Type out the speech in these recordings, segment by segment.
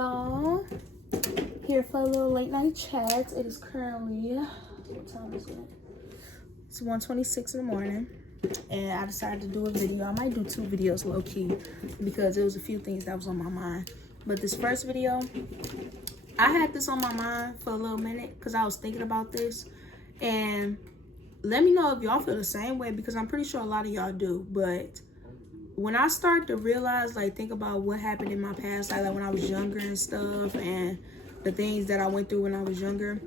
y'all. Here for a little late night chat. It is currently, what time is it? It's 1:26 in the morning. And I decided to do a video. I might do 2 videos low-key because there was a few things that was on my mind. But this first video, I had this on my mind for a little minute because I was thinking about this. And let me know if y'all feel the same way, because I'm pretty sure a lot of y'all do. But when I start to realize, like, think about what happened in my past, like when I was younger and stuff, and the things that I went through when I was younger,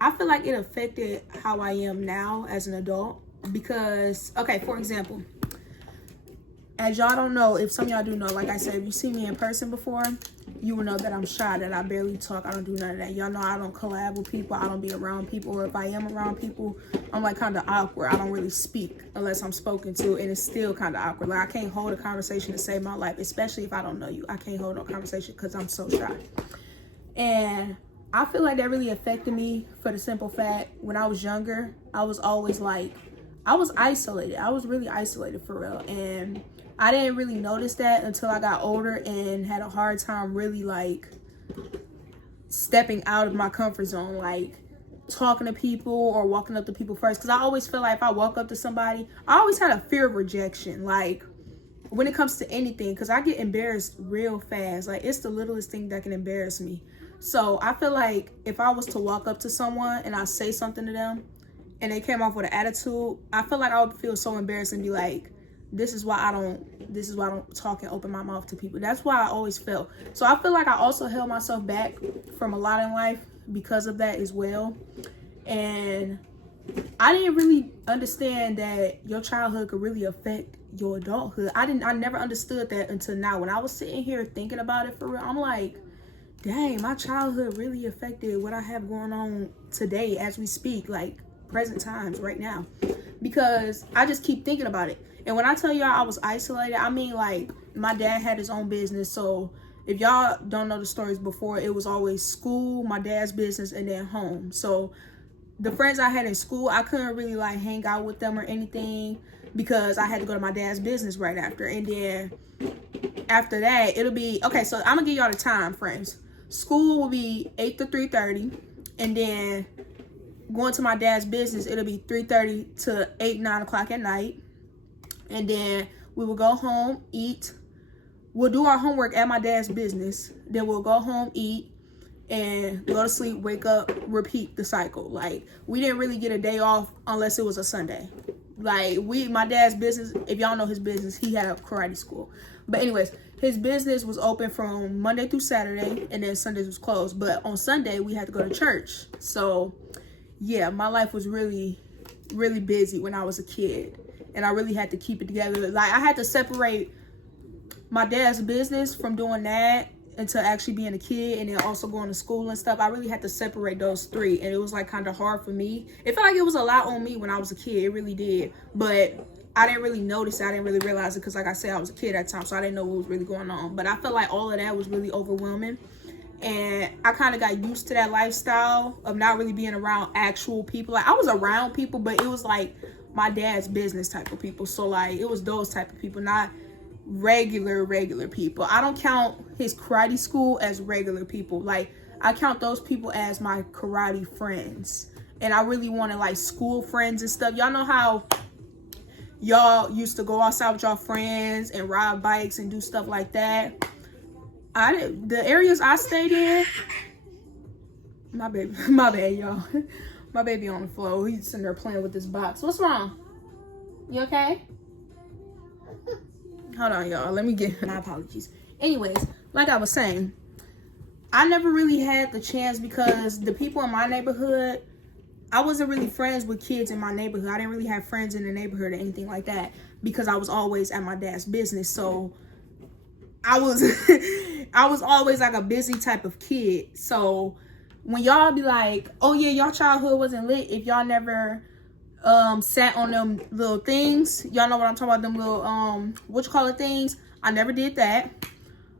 I feel like it affected how I am now as an adult. Because, okay, for example, as y'all don't know, if some of y'all do know, like I said, if you see me in person before, you will know that I'm shy, that I barely talk. I don't do none of that. Y'all know I don't collab with people. I don't be around people. Or if I am around people, I'm like kind of awkward. I don't really speak unless I'm spoken to, and it's still kind of awkward. Like I can't hold a conversation to save my life, especially if I don't know you. I can't hold no conversation because I'm so shy. And I feel like that really affected me for the simple fact, when I was younger, I was always like, I was isolated. I was really isolated for real. And I didn't really notice that until I got older and had a hard time really like stepping out of my comfort zone, like talking to people or walking up to people first. Because I always feel like if I walk up to somebody, I always had a fear of rejection. Like when it comes to anything, because I get embarrassed real fast. Like it's the littlest thing that can embarrass me. So I feel like if I was to walk up to someone and I say something to them and they came off with an attitude, I feel like I would feel so embarrassed and be like, this is why I don't talk and open my mouth to people. That's why I always felt. So I feel like I also held myself back from a lot in life because of that as well. And I didn't really understand that your childhood could really affect your adulthood. I never understood that until now. When I was sitting here thinking about it for real, I'm like, dang, my childhood really affected what I have going on today as we speak, like present times right now, because I just keep thinking about it. And when I tell y'all I was isolated, I mean like my dad had his own business. So if y'all don't know the stories before, it was always school, my dad's business, and then home. So the friends I had in school, I couldn't really like hang out with them or anything because I had to go to my dad's business right after. And then after that, it'll be, okay, so I'm gonna give y'all the time frames. School will be 8 to 3:30, and then going to my dad's business, it'll be 3:30 to 8, 9 o'clock at night. And then we will go home, eat. We'll do our homework at my dad's business. Then we'll go home, eat, and go to sleep, wake up, repeat the cycle. Like, we didn't really get a day off unless it was a Sunday. Like, my dad's business, if y'all know his business, he had a karate school. But anyways, his business was open from Monday through Saturday, and then Sundays was closed. But on Sunday, we had to go to church. So, yeah, my life was really, really busy when I was a kid. And I really had to keep it together. Like, I had to separate my dad's business from doing that into actually being a kid and then also going to school and stuff. I really had to separate those 3. And it was, like, kind of hard for me. It felt like it was a lot on me when I was a kid. It really did. But I didn't really notice it. I didn't really realize it because, like I said, I was a kid at the time. So I didn't know what was really going on. But I felt like all of that was really overwhelming. And I kind of got used to that lifestyle of not really being around actual people. Like, I was around people, but it was, like, my dad's business type of people. So like it was those type of people, not regular people. I don't count his karate school as regular people. Like I count those people as my karate friends. And I really wanted like school friends and stuff. Y'all know how y'all used to go outside with y'all friends and ride bikes and do stuff like that. The areas I stayed in, my bad y'all. My baby on the floor. He's sitting there playing with this box. What's wrong? You okay? Hold on, y'all. Let me get my apologies. Anyways, like I was saying, I never really had the chance because the people in my neighborhood, I wasn't really friends with kids in my neighborhood. I didn't really have friends in the neighborhood or anything like that because I was always at my dad's business. So I was I was always like a busy type of kid. So when y'all be like, oh yeah, y'all childhood wasn't lit if y'all never sat on them little things. Y'all know what I'm talking about, them little things. I never did that.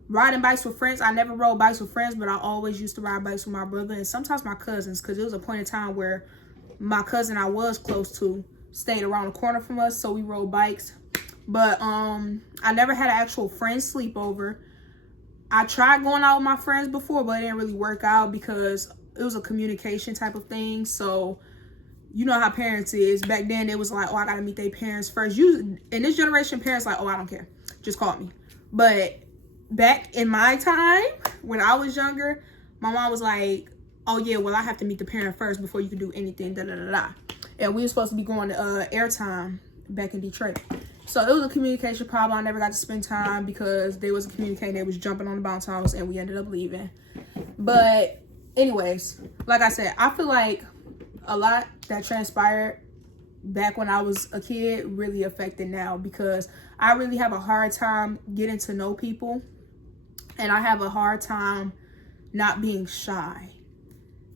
Riding bikes with friends, I never rode bikes with friends, but I always used to ride bikes with my brother and sometimes my cousins, because there was a point in time where my cousin I was close to stayed around the corner from us, so we rode bikes. But I never had an actual friend sleepover. I tried going out with my friends before, but it didn't really work out because it was a communication type of thing. So you know how parents is. Back then it was like, oh, I gotta meet their parents first. In this generation, parents like, oh, I don't care, just call me. But back in my time, when I was younger, my mom was like, oh yeah, well, I have to meet the parent first before you can do anything, da da da da. And we were supposed to be going to airtime back in Detroit. So it was a communication problem. I never got to spend time because they wasn't communicating. They was jumping on the bounce house and we ended up leaving. But anyways, like I said, I feel like a lot that transpired back when I was a kid really affected now, because I really have a hard time getting to know people, and I have a hard time not being shy.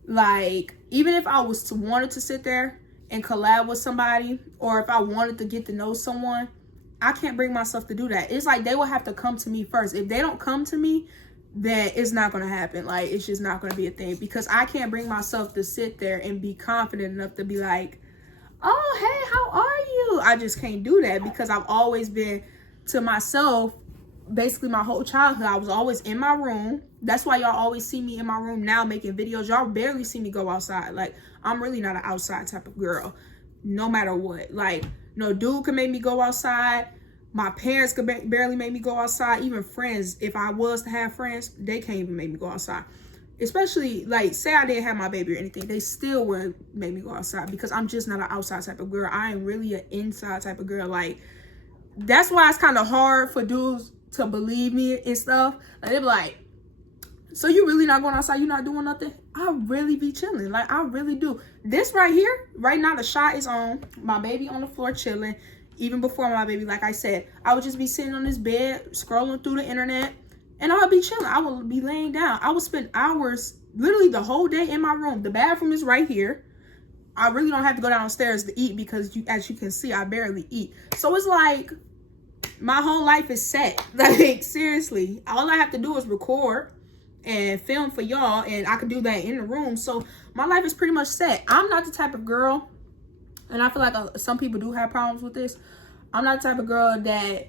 Like, even if I wanted to sit there and collab with somebody, or if I wanted to get to know someone, I can't bring myself to do that. It's like they will have to come to me first. If they don't come to me, then it's not going to happen. Like, it's just not going to be a thing, because I can't bring myself to sit there and be confident enough to be like, oh, hey, how are you? I just can't do that, because I've always been to myself basically my whole childhood. I was always in my room. That's why y'all always see me in my room now making videos. Y'all barely see me go outside. Like, I'm really not an outside type of girl, no matter what. Like, no dude can make me go outside. My parents could barely make me go outside. Even friends, if I was to have friends, they can't even make me go outside. Especially, like, say I didn't have my baby or anything, they still wouldn't make me go outside, because I'm just not an outside type of girl. I am really an inside type of girl. Like, that's why it's kind of hard for dudes to believe me and stuff. Like, they be like, so you really not going outside? You not doing nothing? I really be chilling. Like, I really do. This right here, right now, the shot is on. My baby on the floor chilling. Even before my baby, like I said, I would just be sitting on this bed, scrolling through the internet, and I would be chilling. I would be laying down. I would spend hours, literally the whole day in my room. The bathroom is right here. I really don't have to go downstairs to eat, because as you can see, I barely eat. So it's like my whole life is set. Like, seriously, all I have to do is record and film for y'all, and I can do that in the room. So my life is pretty much set. I'm not the type of girl, and I feel like some people do have problems with this. I'm not the type of girl that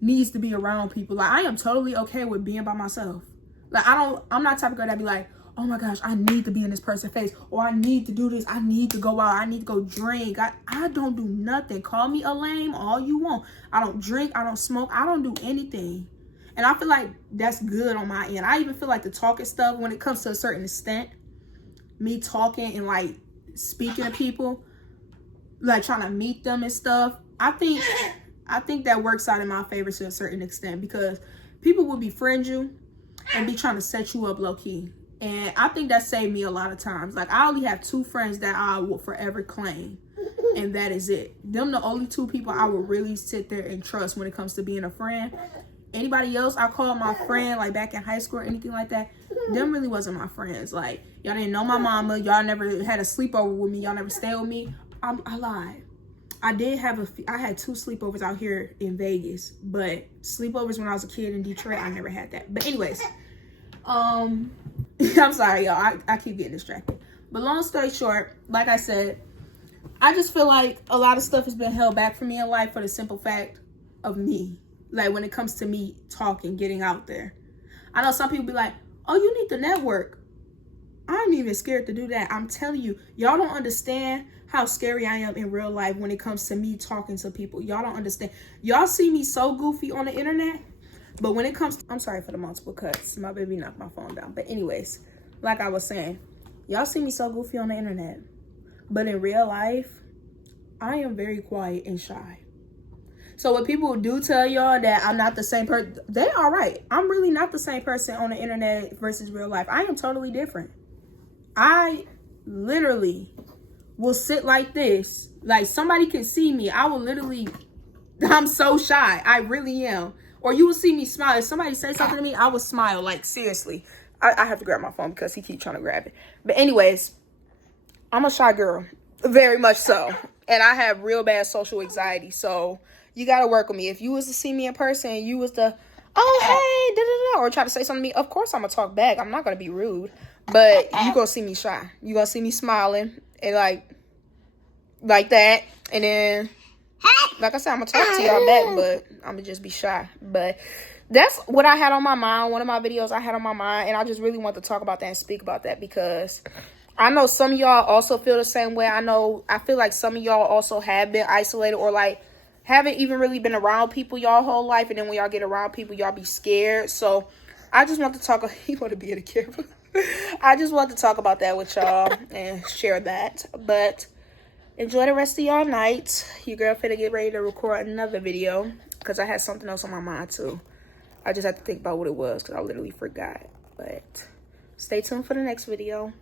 needs to be around people. Like, I am totally okay with being by myself. Like, I'm not the type of girl that be like, oh my gosh, I need to be in this person's face, or I need to do this, I need to go out, I need to go drink. I don't do nothing. Call me a lame all you want. I don't drink, I don't smoke, I don't do anything. And I feel like that's good on my end. I even feel like the talking stuff, when it comes to a certain extent, me talking and like speaking to people, like trying to meet them and stuff, I think that works out in my favor to a certain extent, because people will befriend you and be trying to set you up low key. And I think that saved me a lot of times. Like, I only have 2 friends that I will forever claim, and that is it. Them the only 2 people I will really sit there and trust when it comes to being a friend. Anybody else I call my friend, like back in high school or anything like that, them really wasn't my friends. Like, y'all didn't know my mama, y'all never had a sleepover with me, y'all never stayed with me. I lied. I had 2 sleepovers out here in Vegas, but sleepovers when I was a kid in Detroit, I never had that. But anyways, I'm sorry, y'all. I keep getting distracted. But long story short, like I said, I just feel like a lot of stuff has been held back from me in life for the simple fact of me. Like, when it comes to me talking, getting out there. I know some people be like, oh, you need to network. I'm even scared to do that. I'm telling you, y'all don't understand how scary I am in real life when it comes to me talking to people. Y'all don't understand. Y'all see me so goofy on the internet, but when it comes to, I'm sorry for the multiple cuts. My baby knocked my phone down. But anyways, like I was saying, y'all see me so goofy on the internet, but in real life, I am very quiet and shy. So when people do tell y'all that I'm not the same person, they are right. I'm really not the same person on the internet versus real life. I am totally different. I literally will sit like this. Like, somebody can see me. I will literally, I'm so shy. I really am. Or you will see me smile. If somebody say something to me, I will smile. Like, seriously. I have to grab my phone because he keeps trying to grab it. But anyways, I'm a shy girl. Very much so. And I have real bad social anxiety. So you got to work with me. If you was to see me in person and you was to, oh, hey, da-da-da, or try to say something to me, of course I'm going to talk back. I'm not going to be rude. But you going to see me shy. You going to see me smiling and like that. And then, like I said, I'm going to talk to y'all back, but I'm going to just be shy. But that's what I had on my mind. One of my videos I had on my mind, and I just really want to talk about that and speak about that, because I know some of y'all also feel the same way. I feel like some of y'all also have been isolated, or like haven't even really been around people y'all whole life, and then when y'all get around people, y'all be scared. So I just want to talk. You want to be in the camera? I just want to talk about that with y'all and share that. But enjoy the rest of y'all night. Your girl finna get ready to record another video, because I had something else on my mind too. I just had to think about what it was, because I literally forgot. But stay tuned for the next video.